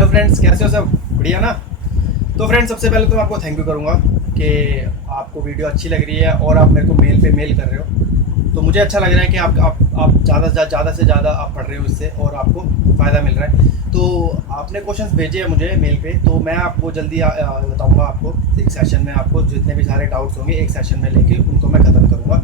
Hello friends, कैसे हो? सब बढ़िया ना? तो फ्रेंड्स, सबसे पहले तो मैं आपको थैंक यू करूँगा कि आपको वीडियो अच्छी लग रही है और आप मेरे को मेल पे मेल कर रहे हो। तो मुझे अच्छा लग रहा है कि आप ज़्यादा से ज़्यादा आप पढ़ रहे हो इससे और आपको फ़ायदा मिल रहा है। तो आपने क्वेश्चंस भेजे हैं मुझे मेल पे, तो मैं आपको जल्दी बताऊँगा। आपको एक सेशन में आपको जितने भी सारे डाउट्स होंगे एक सेशन में लेके उनको मैं ख़त्म करूँगा।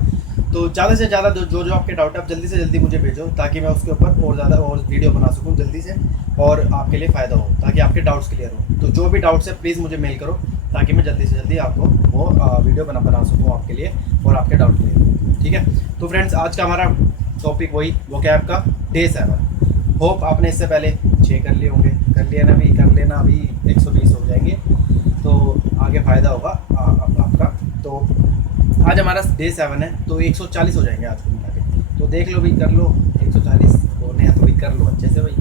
तो ज़्यादा से ज़्यादा जो जो आपके डाउट है आप जल्दी से जल्दी मुझे भेजो, ताकि मैं उसके ऊपर और ज़्यादा और वीडियो बना सकूँ जल्दी से और आपके लिए फ़ायदा हो, ताकि आपके डाउट्स क्लियर हो। तो जो भी डाउट्स है प्लीज़ मुझे मेल करो, ताकि मैं जल्दी से जल्दी आपको वो वीडियो बना सकूँ आपके लिए और आपके डाउट क्लियर हो। ठीक है? तो फ्रेंड्स, आज का हमारा टॉपिक वो क्या है आपका? Day 7। होप आपने इससे पहले 6 कर लिए होंगे। कर लिया ना? अभी कर लेना, अभी 120 हो जाएंगे तो आगे फ़ायदा होगा आपका। तो आज हमारा Day 7 है, तो 140 हो जाएंगे आज को मिला के। तो देख लो भाई, कर लो 140 होने हैं तो भाई कर लो अच्छे से भाई।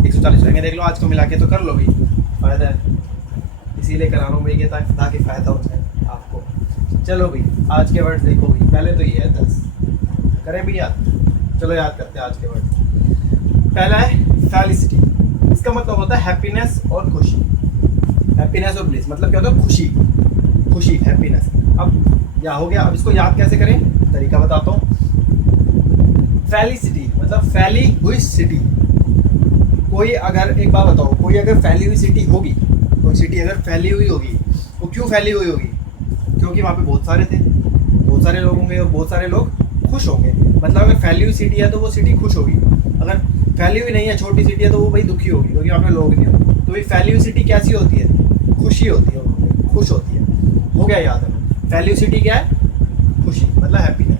140 हो जाएंगे, देख लो आज को मिला के, तो कर लो भाई, फ़ायदा है। इसीलिए करा रहा हूँ भाई, ताकि फ़ायदा हो जाए आपको। चलो भाई, आज के वर्ड्स देखो भाई। पहले तो ये है 10, करें भी याद? चलो याद करते हैं आज के वर्ड। पहला है फेलिसिटी। इसका मतलब होता है हैप्पीनेस और खुशी। हैप्पीनेस और ब्लिस मतलब क्या होता है? खुशी, खुशी, हैप्पीनेस। अब या हो गया। अब इसको याद कैसे करें, तरीका बताता हूँ। फेलिसिटी मतलब फैली हुई सिटी। कोई अगर, एक बात बताओ, कोई अगर फैली हुई सिटी होगी, कोई सिटी अगर फैली हुई होगी, वो क्यों फैली हुई होगी? क्योंकि वहाँ पे बहुत सारे थे, बहुत सारे लोग होंगे और बहुत सारे लोग खुश होंगे। मतलब अगर फैली हुई सिटी है तो वो सिटी खुश होगी। अगर फैली हुई नहीं है, छोटी सिटी है, तो वो भाई दुखी होगी, क्योंकि वहाँ पे लोग नहीं होंगे। तो भाई फैली हुई सिटी कैसी होती है? खुशी होती है, खुश होती है। हो गया याद है? फैली हुई सिटी क्या है? खुशी, मतलब हैप्पीनेस।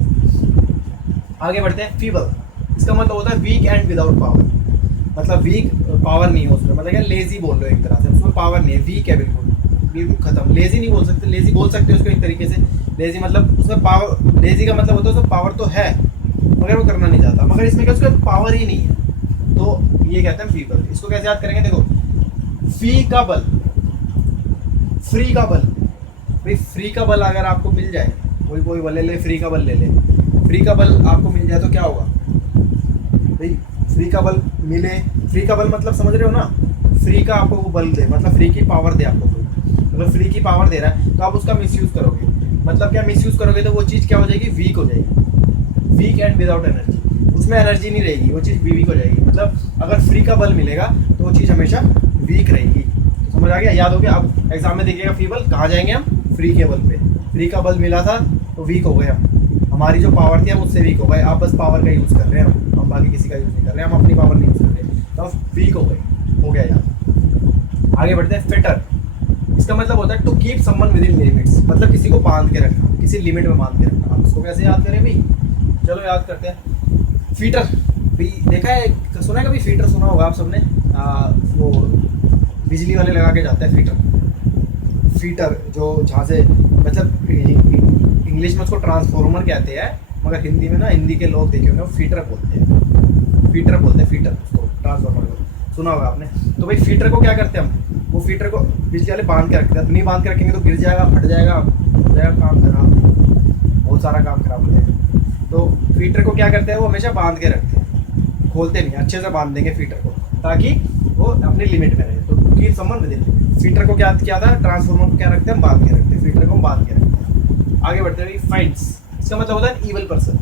आगे बढ़ते हैं। फीबल, इसका मतलब होता है वीक एंड विदाउट पावर। मतलब वीक, पावर नहीं है उसमें, मतलब क्या, लेजी बोल रहे हो एक तरह से, उसमें पावर नहीं है, वीक है, बिल्कुल बिल्कुल खत्म। लेजी नहीं बोल सकते, लेजी बोल सकते हो उसको एक तरीके से। लेजी मतलब उसमें पावर, लेजी का मतलब होता है उसमें पावर तो है मगर वो करना नहीं चाहता। मगर इसमें क्या, उसका पावर ही नहीं है, तो ये कहते हैं फीबल। इसको कैसे याद करेंगे? देखो, फी का बल, फ्री का बल। भाई फ्री का बल अगर आपको मिल जाए, कोई बल ले ले, फ्री का बल ले ले, फ्री का बल आपको मिल जाए तो क्या होगा भाई? फ्री का बल मिले, फ्री का बल मतलब समझ रहे हो ना? फ्री का आपको वो बल दे, मतलब फ्री की पावर दे आपको कोई, मतलब फ्री की पावर दे रहा है, तो आप उसका मिसयूज करोगे। मतलब क्या मिसयूज करोगे? तो वो चीज़ क्या हो जाएगी? वीक हो जाएगी। वीक एंड विदाउट एनर्जी, उसमें एनर्जी नहीं रहेगी, वो चीज़ वीक हो जाएगी। मतलब अगर फ्री का बल मिलेगा तो वो चीज़ हमेशा वीक रहेगी। तो समझ आ गया? याद हो गया? अब एग्जाम में देखिएगा, फीबल कहाँ जाएंगे हम? फ्री के बल पे। फ्री का बल मिला था तो वीक हो गए हम, हमारी जो पावर थी हम उससे वीक हो गए। आप बस पावर का यूज़ कर रहे हैं, हम बाकी किसी का यूज़ नहीं कर रहे हैं, हम अपनी पावर नहीं यूज़ कर रहे, तो हम वीक हो गए। हो गया याद? आगे बढ़ते हैं। फिटर, इसका मतलब होता है to keep someone within limits, मतलब किसी को बांध के रखना, किसी लिमिट में बांध के रखना। आप इसको कैसे याद करें भाई? चलो याद करते हैं। फीटर भी देखा है, सुना है कभी? फीटर सुना होगा आप सबने। वो बिजली वाले लगा के जाते हैं फीटर। फीटर जो जहाँ से, मतलब इंग्लिश में उसको ट्रांसफॉर्मर कहते हैं, मगर हिंदी में ना, हिंदी के लोग देखे होंगे वो फीटर बोलते हैं। फीटर बोलते हैं, फीटर उसको, ट्रांसफॉर्मर को सुना होगा आपने। तो भाई फीटर को क्या करते हैं हम? वो फीटर को बिजली वाले बांध के रखते हैं। नहीं बांध के रखेंगे तो गिर जाएगा, फट जाएगा, हो जाएगा काम खराब, बहुत सारा काम खराब हो जाएगा। तो फीटर को क्या करते हैं? वो हमेशा बांध के रखते हैं, खोलते नहीं, अच्छे से बांध देंगे फीटर को, ताकि वो अपनी लिमिट में रहे। तो keep someone with in limit. Fitter को क्या था? ट्रांसफॉर्मर को क्या रखते हैं? बांध के रखते हैं, फीटर को बांध के रखते हैं। आगे बढ़ते हैं। फाइंड्स, इसका मतलब होता है ईवल पर्सन।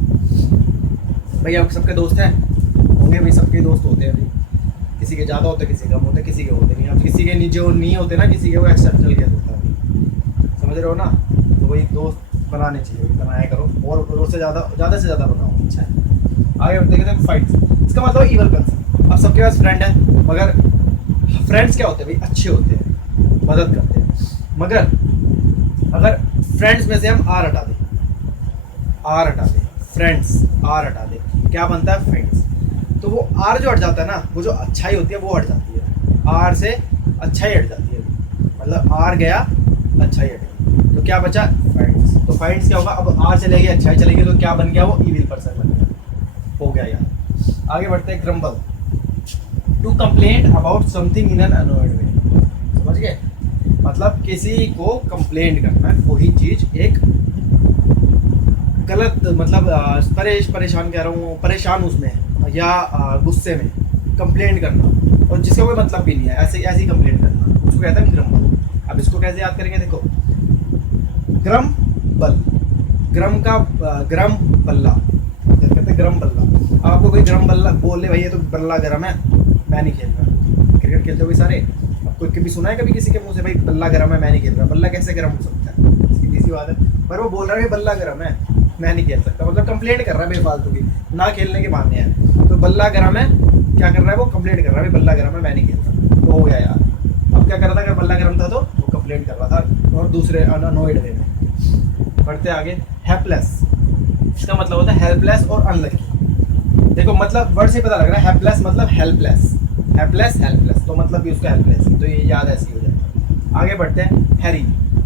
भाई आप सबके दोस्त हैं होंगे भाई, सबके दोस्त होते हैं भाई, किसी के ज़्यादा होते, किसी कम होते, किसी के होते नहीं। अब किसी के जो नहीं होते ना, किसी के वो एक्सेप्शनल केस होता है, समझ रहे हो ना? तो वही दोस्त बनाने चाहिए, बनाया करो और से ज़्यादा बनाओ। अच्छा है, आगे बढ़ते हैं। फाइट्स, इसका मतलब ईवल पर्सन। अब सबके पास फ्रेंड है, मगर फ्रेंड्स क्या होते हैं भाई? अच्छे होते हैं, मदद करते हैं। मगर अगर फ्रेंड्स में से हम आर हटा दें, फ्रेंड्स आर हटा दें, क्या बनता है? फ्रेंड्स। तो वो आर जो हट जाता है ना, वो जो अच्छाई होती है वो हट जाती है, आर से अच्छाई हट जाती है। मतलब आर गया, अच्छाई हट गई, तो क्या बचा? फ्रेंड्स। तो फ्रेंड्स क्या होगा? अब आर चलेगी, अच्छाई चलेगी, तो क्या बन गया? वो ईविल पर्सन बन गया। हो गया यार? आगे बढ़ते हैं। Grumble, to complaint about something in an annoyed way. समझ गए? मतलब किसी को कंप्लेंट करना, कोई चीज़ एक गलत, मतलब परेशान कह रहा हूँ, परेशान उसमें या गुस्से में कंप्लेंट करना, और जिसका कोई मतलब भी नहीं है, ऐसे ऐसी कंप्लेंट करना, उसको कहते हैं ग्रम्बल। अब इसको कैसे याद करेंगे, देखो ग्रम बल, ग्रम का ग्रम बल्ला, कहते हैं ग्रम बल्ला। अब आपको कोई ग्रम बल्ला बोले भाई ये तो बल्ला गरम है, मैं नहीं खेल रहा। क्रिकेट खेलते हुए सारे, आपको कभी सुना है कभी किसी के मुंह से भाई बल्ला गरम है मैं नहीं खेल रहा? बल्ला कैसे गरम हो सकता है, सीधी सी बात है। पर वो बोल रहा है बल्ला गरम है मैं नहीं खेल सकता, मतलब कंप्लेंट कर रहा है बेफालतू की, ना खेलने के बहाने हैं। तो बल्ला गरम है, क्या कर रहा है वो, कंप्लेंट कर रहा है बल्ला गरम है मैं नहीं खेलता। तो हो गया यार। अब क्या कर रहा था, अगर बल्ला गरम था तो वो कंप्लेंट कर रहा था, और दूसरे अनोइड वे में। बढ़ते आगे, हेल्पलेस, इसका मतलब होता है हेल्पलेस और अनलकी। देखो मतलब वर्ड से पता लग रहा है, हेल्पलेस मतलब हेल्पलेस, हेल्पलेस हेल्पलेस, तो मतलब भी उसका हेल्पलेस, तो ये याद ऐसी हो जाएगा। आगे बढ़ते हैं, हैरी,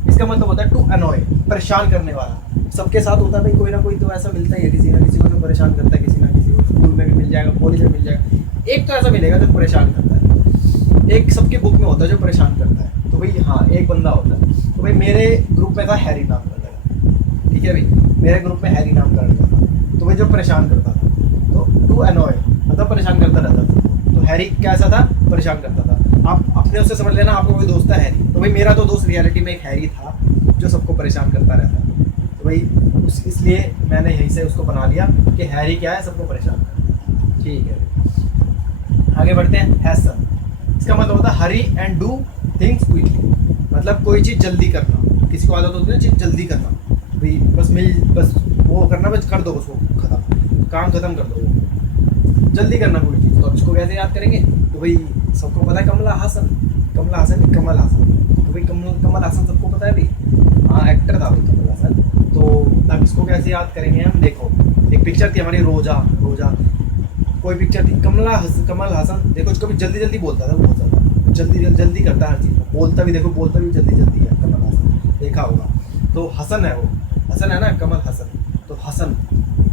इसका मतलब होता है टू अनॉय, परेशान करने वाला। सबके साथ होता है भाई, कोई ना कोई तो ऐसा मिलता ही है, किसी ना किसी को जो परेशान करता है, किसी ना किसी को। स्कूल में भी मिल जाएगा, कॉलेज में मिल जाएगा, एक तो ऐसा मिलेगा जो परेशान करता है। एक सबके बुक में होता है जो परेशान करता है, तो भाई हाँ एक बंदा होता है। तो भाई मेरे ग्रुप में था हैरी नाम का लड़का, ठीक है भाई, मेरे ग्रुप में हैरी नाम का लड़का था। तो भाई जो परेशान करता था, तो टू अनॉय मतलब परेशान करता रहता था। तो हैरी कैसा था, परेशान करता था। आप अपने उससे समझ लेना आपका कोई दोस्त है हैरी, तो भाई मेरा तो दोस्त रियलिटी में एक हैरी था जो सबको परेशान करता रहता है। तो भाई इसलिए मैंने यहीं से उसको बना लिया कि हैरी क्या है, सबको परेशान करता है। ठीक है, आगे बढ़ते हैं, हैसन, इसका मतलब होता है हरी एंड डू थिंग्स क्विकली, मतलब कोई चीज़ जल्दी करना। किसी को आदत होती है चीज़ जल्दी करना, भाई बस वो करना, बस कर दो उसको, खत्म, काम खत्म कर दो, जल्दी करना कोई चीज़। तो इसको कैसे याद करेंगे, तो भाई सबको पता है कमला हासन, कमल हासन, तो भाई कमल हासन सबको पता है भाई, हाँ एक्टर था भाई कमल हासन। तो अब इसको कैसे याद करेंगे हम, देखो एक पिक्चर थी हमारी रोजा, कोई पिक्चर थी, कमल हासन, देखो उसको भी जल्दी जल्दी बोलता था, बहुत ज़्यादा जल्दी करता है हर चीज़, बोलता भी जल्दी है कमल हासन, देखा होगा। तो हसन है वो, हसन है ना, कमल हसन, तो हसन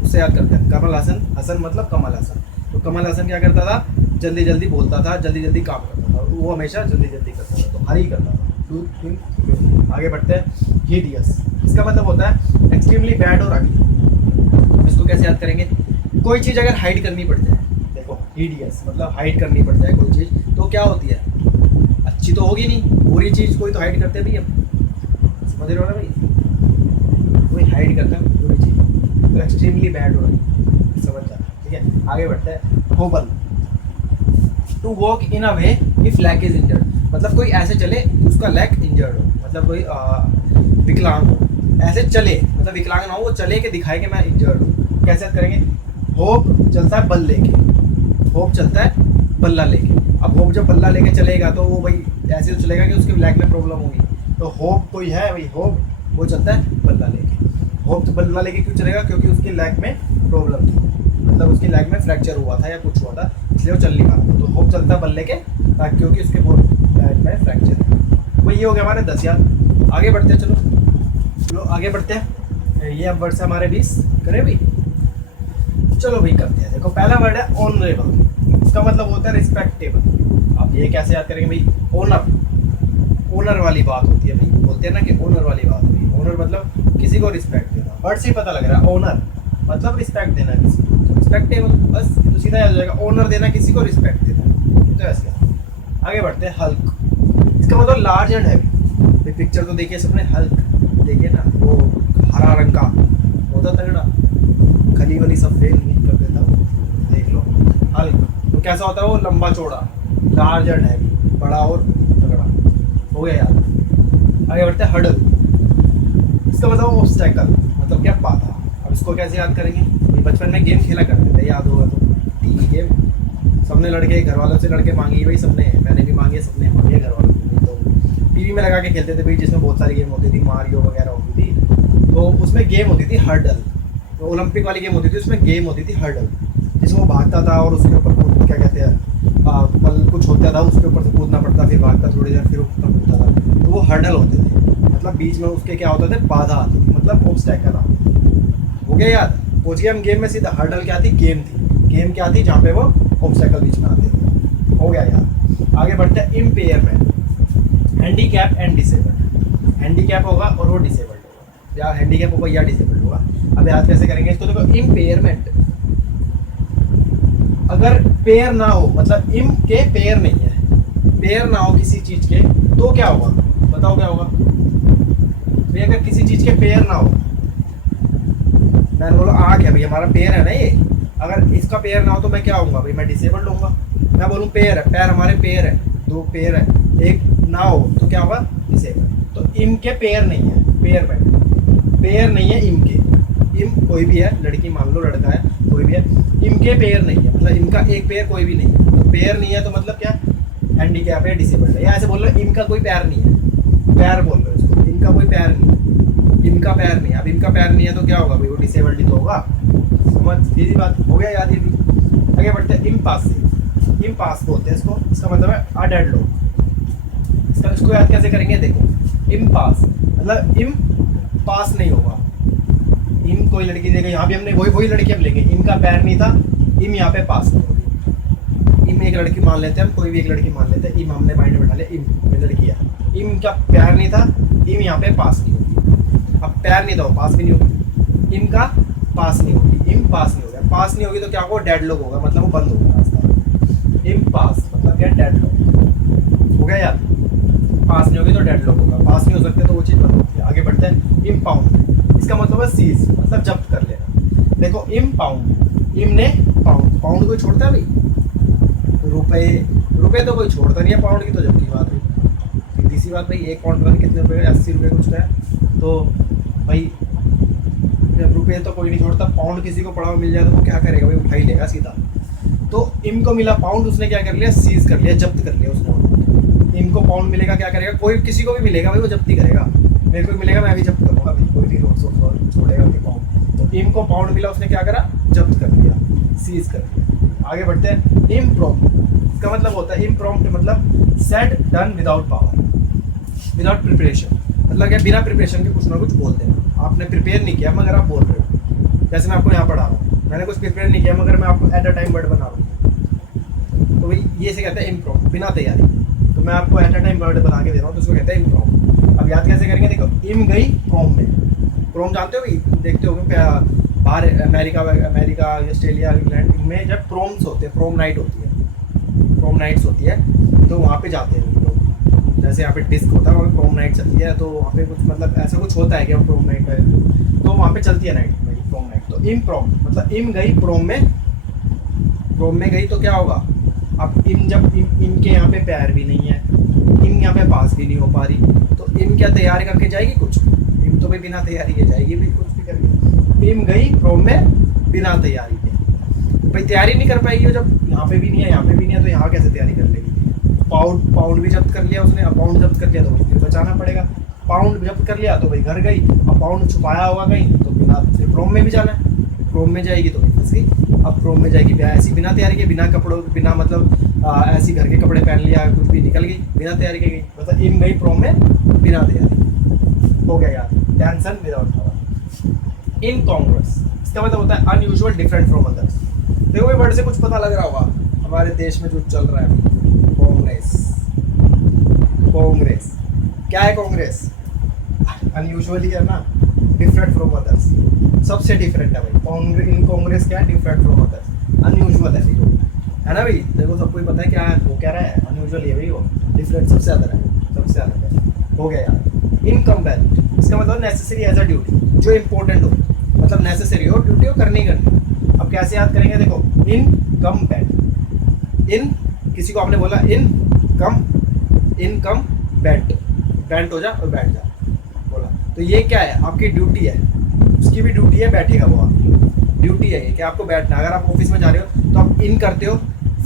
उससे याद करते हैं, कमल हसन, हसन मतलब कमल हसन। तो कमल हसन क्या करता था, जल्दी बोलता था, जल्दी काम करता था, वो हमेशा जल्दी करता था, तो हरी करता था। आगे बढ़ते हैं, हिडियस, इसका मतलब होता है एक्सट्रीमली बैड और अगली। इसको कैसे याद करेंगे, कोई चीज़ अगर हाइड करनी पड़ जाए, देखो हिडियस मतलब हाइड करनी पड़ जाए कोई चीज़, तो क्या होती है, अच्छी तो होगी नहीं, बुरी चीज़ कोई तो हाइड करते हैं भाई, हम समझ रहे हो ना भाई, कोई हाइड करता है बुरी चीज़, तो एक्सट्रीमली बैड और अगली, समझ जाए। ठीक है, आगे बढ़ते हैं, hobble, to walk in a way if leg is injured, मतलब कोई ऐसे चले उसका लेग इंजर्ड हो, मतलब कोई विकलांग हो, ऐसे चले, मतलब विकलांग ना हो, वो चले के दिखाए कि मैं इंजर्ड हूँ। कैसे करेंगे, होप चलता है बल लेके, होप चलता है बल्ला लेके। अब होप जब बल्ला लेके चलेगा तो वो भाई ऐसे तो चलेगा कि उसके लेग में प्रॉब्लम होगी। तो होप कोई है भाई, होप वो चलता है बल्ला लेके। होप तो बल्ला लेके क्यों चलेगा, क्योंकि उसके लेग में प्रॉब्लम थी, मतलब उसके लेग में फ्रैक्चर हुआ था या कुछ हुआ था, इसलिए वो चल नहीं पा रहा था। तो होप चलता है बल्ले के, क्योंकि उसके लेग में फ्रैक्चर है। तो ये हो गया हमारे 10 याद। आगे बढ़ते हैं, चलो आगे बढ़ते हैं। ये अब वर्ड से हमारे 20 करें भाई, चलो भाई करते हैं। देखो पहला वर्ड है ऑनरेबल, इसका मतलब होता है रिस्पेक्टेबल। अब ये कैसे याद करेंगे भाई, ओनर वाली बात होती है भाई, बोलते हैं ना कि ओनर वाली बात हुई। ओनर मतलब किसी को रिस्पेक्ट देना, वर्ड से ही पता लग रहा है, ओनर मतलब रिस्पेक्ट देना किसी को, रिस्पेक्टेबल बस तो सीधा याद हो जाएगा, ओनर देना किसी को, रिस्पेक्ट देना, तो ऐसे। आगे बढ़ते हैं, हल्क, इसका मतलब लार्ज एंड हैवी। पिक्चर तो देखिए सबने, हल्क देखिए ना, वो हरा रंग का होता तगड़ा, खली वली सब फेल नहीं कर देता वो, देख लो। हल्क तो कैसा होता है, वो लंबा चौड़ा, लार्ज एंड हैवी, बड़ा और तगड़ा, हो गया याद। आगे बढ़ते हैं, हडल, इसका मतलब ऑब्स्टैकल, मतलब क्या बाधा। अब इसको कैसे याद करेंगे, बचपन में गेम खेला करते थे, याद होगा तो, टीवी गेम, सबने लड़के घर वालों से लड़के मांगी भाई, सबने, मैंने भी मांगी, सबने मांगी घर वालों से। तो टीवी में लगा के खेलते थे भाई, जिसमें बहुत सारी गेम होती थी, मारियो वगैरह होती थी। तो उसमें गेम होती थी हर्डल, तो ओलंपिक वाली गेम होती थी, उसमें गेम होती थी हर्डल, जिसमें वो भागता था और उसके ऊपर क्या कहते हैं, बल कुछ होता था, उसके ऊपर से कूदना पड़ता, फिर भागता थोड़ी देर, फिर ऊपर कूदता था, तो वो हर्डल होते थे, मतलब बीच में उसके क्या होते थे, बाधा आती थी, मतलब ऑब्स्टैकल आती थी। हो गया याद, पहुंच गए हम गेम में सीधा। हर्डल क्या थी, गेम थी, गेम क्या थी, जहाँ पे वो ऑब्स्टैकल बीच में आते थे। हो गया याद। आगे बढ़ते हैं, impairment, handicap and disabled, handicap होगा और वो डिसेबल्ड होगा, या हैंडीकैप होगा या डिसेबल्ड होगा। अब याद कैसे करेंगे इसको, देखो इम्पेयरमेंट, अगर पेयर ना हो, मतलब इम के पेयर नहीं है, पेयर ना हो किसी चीज के, तो क्या होगा? बताओ क्या होगा भाई? अगर किसी चीज के पेयर ना हो, मैंने बोला आँख है भाई हमारा पेयर है ना ये, अगर इसका पेयर ना हो तो मैं क्या होऊंगा भाई? मैं डिसेबल्ड होऊंगा। मैं बोलूँ पेयर है, पैर हमारे पेयर है, दो पेयर है, एक ना हो तो क्या होगा? डिसेबल्ड। तो इम के पेयर नहीं है, पेयर में पेयर नहीं है इम के। इम कोई भी है, लड़की मान लो, लड़का है, कोई भी है, इम के पेयर नहीं है, मतलब इनका एक पेयर कोई भी नहीं है। तो पेयर नहीं है तो मतलब क्या? हैंडीकैप है, डिसेबल्ड है। या ऐसे बोल लो इनका कोई पैर नहीं है, पैर बोल लो इसको, इनका कोई पैर नहीं है, इनका पैर नहीं है। अब इनका पैर नहीं है तो क्या होगा भाई? वो डिसेबल्ड ही तो होगा। समझ? सीधी बात हो गया याद? ये भी आगे बढ़ते हैं। इम्पासिव, इम्पास बोलते हैं इसको, इसका मतलब है अ डेड लोग। इसको याद कैसे करेंगे? देखो, इम्पास मतलब इम पास नहीं होगा। इम कोई लड़की देगा, यहाँ भी हमने वही लड़की हम लेंगे, इनका पैर नहीं था, इम यहाँ पे पास नहीं होगी। इम एक लड़की मान लेते हैं हम, कोई भी एक लड़की मान लेते हैं, इम हमने माइंड में बैठा लिया, इम लड़की है, इम का पैर नहीं था, इम यहाँ पे पास नहीं होगी। अब पैर नहीं था वो पास भी नहीं होगी, इम का पास नहीं होगी, इम पास नहीं होगा। पास नहीं होगी तो क्या होगा? डेड लॉक होगा, मतलब वो बंद होगा रास्ता। इम पास मतलब क्या? डेड लॉक हो गया यार। पास नहीं होगी तो डेड लॉक होगा, पास नहीं हो सकते तो वो चीज़ बंद होती है। आगे बढ़ते हैं। इम्पाउंड, इसका मतलब है सीज, मतलब जब्त कर लेना। देखो इम्पाउंड, इम ने पाउंड, पाउंड कोई छोड़ता है भाई? रुपए, रुपए तो कोई छोड़ता नहीं है, पाउंड की तो जब की बात है। सीधी सी बात भाई, एक पाउंड पता नहीं कितने रुपए का, 80 रुपये कुछ का है। तो भाई जब रुपये तो कोई नहीं छोड़ता, पाउंड किसी को पड़ा हुआ मिल जाए तो वो क्या करेगा भाई? उठा ही लेगा सीधा। तो इम को मिला पाउंड, उसने क्या कर लिया? सीज कर लिया, जब्त कर लिया उसने। इनको पाउंड मिलेगा, क्या करेगा? कोई किसी को भी मिलेगा भाई वो जब्ती करेगा। मेरे को भी मिलेगा, मैं भी जब्त करूँगा भाई, कोई नहीं रोक छोड़ेगा कि पाउंड। तो इनको पाउंड मिला, उसने क्या करा? जब्त कर लिया, सीज कर लिया। आगे बढ़ते हैं। इम्प्रॉम्प्ट, इसका मतलब होता है इम्प्रॉम्प्ट मतलब set done without power, without preparation. मतलब क्या? बिना प्रिपरेशन के कुछ ना कुछ बोल देना। आपने प्रिपेयर नहीं किया मगर आप बोल रहे हो। जैसे मैं आपको यहाँ पढ़ा रहा हूँ, मैंने कुछ प्रिपेयर नहीं किया मगर मैं आपको एट अ टाइम वर्ड बना रहा हूँ, तो भाई ये से कहते हैं इम्प्रॉम्प्ट, बिना तैयारी। तो मैं आपको एट अ टाइम वर्ड बना के दे रहा हूँ तो उसको कहते हैं इम्प्रॉम्प्ट। अब याद कैसे करेंगे? देखो, इम गई प्रोम में। प्रोम जानते हो भाई? देखते हो बाहर अमेरिका, ऑस्ट्रेलिया, इंग्लैंड में जब प्रोम्स होते हैं, प्रोम नाइट होती है, प्रोम नाइट्स होती है, तो वहाँ पे जाते हैं लोग। जैसे यहाँ पे डिस्क होता है, वहाँ पे प्रोम नाइट चलती है, तो वहाँ पे कुछ मतलब ऐसा कुछ होता है कि प्रोम नाइट है, तो वहाँ पे चलती है नाइट में प्रोम नाइट। तो इम प्रोम मतलब इम गई प्रोम में, प्रोम में गई तो क्या होगा? अब इम जब इनके यहाँ पे पैर भी नहीं है, इम यहाँ पे पास भी नहीं हो पा रही, तो इम क्या तैयार करके जाएगी कुछ? इम तो भाई बिना तैयारी के जाएगी भाई, कुछ भी करेगी। इम गई प्रोम में बिना तैयारी के, भाई तैयारी नहीं कर पाएगी जब यहाँ पे भी नहीं है, यहाँ पे भी नहीं है, तो यहाँ कैसे तैयारी कर लेगी? पाउंड भी जब्त कर लिया उसने, अब पाउंड जब्त कर लिया तो भाई फिर बचाना पड़ेगा। पाउंड जब्त कर लिया तो भाई घर गई, अब पाउंड छुपाया होगा कहीं, तो बिना फिर प्रोम में भी जाना है, प्रोम में जाएगी तो भाई फंस गई। अब प्रोम में जाएगी ऐसी बिना तैयारी के, बिना कपड़ों, बिना मतलब ऐसी घर के कपड़े पहन लिया, कुछ भी निकल गई बिना तैयारी के गई, मतलब इम गई प्रोम में बिना तैयारी। हो गया यार, टेंशन विदाउट पावर। इनकॉन्ग्रुअस, इसका मतलब होता है अनयूजुअल, डिफरेंट फ्रॉम अदर्स। देखो ये वर्ड से कुछ पता लग रहा होगा, हमारे देश में जो चल रहा है कांग्रेस, कांग्रेस क्या है? कांग्रेस अनयूजुअल ही है ना, डिफरेंट फ्रॉम अदर्स, सबसे डिफरेंट है भाई। इन कांग्रेस क्या है? डिफरेंट फ्रॉम अदर्स, अनयूजुअल है भाई, है ना भाई? देखो सबको ही पता है क्या है वो, कह रहा है अनयूजुअल है भाई, वो डिफरेंट सबसे अलग है, सबसे अलग है। हो गया यार। इनकम्पेरेंट, इसका मतलब नेसेसरी एज अ ड्यूटी, जो इंपॉर्टेंट हो, मतलब नेसेसरी हो, ड्यूटी हो, करनी करनी। अब कैसे याद करेंगे? देखो, इनकम्पेरेंट, इन किसी को आपने बोला इनकम बेंट हो जा और बैठ जा बोला, तो ये क्या है? आपकी ड्यूटी है, उसकी भी ड्यूटी है, बैठेगा वो, आपकी ड्यूटी है ये कि आपको बैठना। अगर आप ऑफिस में जा रहे हो तो आप इन करते हो,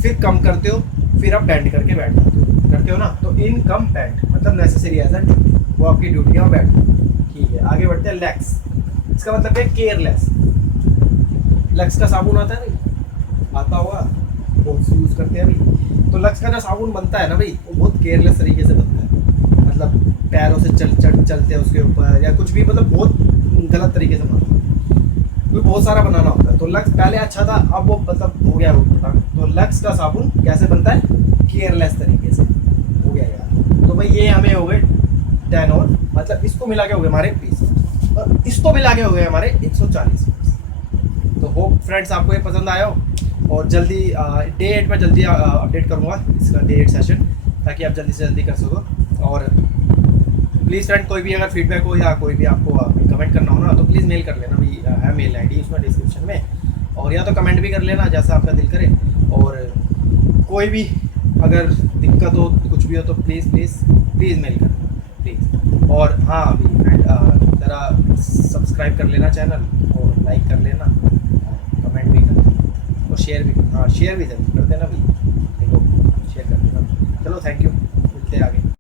फिर कम करते हो, फिर आप बेंट करके बैठ जाते हो, करते हो ना, तो इनकम बेंट मतलब नेसेसरी एज अ ड्यूटी, वो आपकी ड्यूटी है, वो बैठना। ठीक है, आगे बढ़ते हैं। लैक्स, इसका मतलब है केयरलेस। लक्स का साबुन आता है भाई, आता होगा, बहुत यूज़ करते हैं भाई। तो लक्स का जो साबुन बनता है ना भाई, वो बहुत केयरलेस तरीके से बनता है, मतलब पैरों से चलते हैं उसके ऊपर, या कुछ भी, मतलब बहुत गलत तरीके से बनाता है, क्योंकि बहुत सारा बनाना होता है। तो लक्स पहले अच्छा था, अब वो मतलब हो गया वो। तो लक्स का साबुन कैसे बनता है? केयरलेस तरीके से। हो गया यार। तो भाई ये हमें हो गए 10 और मतलब इसको मिला के हो गए हमारे 20 और इसको मिला के हो गए हमारे 140। तो होप फ्रेंड्स आपको ये पसंद आया हो। और जल्दी डे 8 में जल्दी अपडेट करूँगा इसका डे 8 सेशन, ताकि आप जल्दी से जल्दी कर सको। और प्लीज़ फ्रेंड, कोई भी अगर फीडबैक हो या कोई भी आपको कमेंट करना हो ना, तो प्लीज़ मेल कर लेना, भाई है मेल आईडी उसमें डिस्क्रिप्शन में, और या तो कमेंट भी कर लेना जैसा आपका दिल करे। और कोई भी अगर दिक्कत हो, कुछ भी हो, तो प्लीज़ प्लीज़ प्लीज़ मेल कर प्लीज़। और हाँ अभी फ्रेंड ज़रा सब्सक्राइब कर लेना चैनल, और लाइक कर लेना, कमेंट भी कर देना, और शेयर भी, हाँ शेयर भी जरूर कर देना भाई, देखो शेयर कर देना। चलो थैंक यू, मिलते हैं आगे।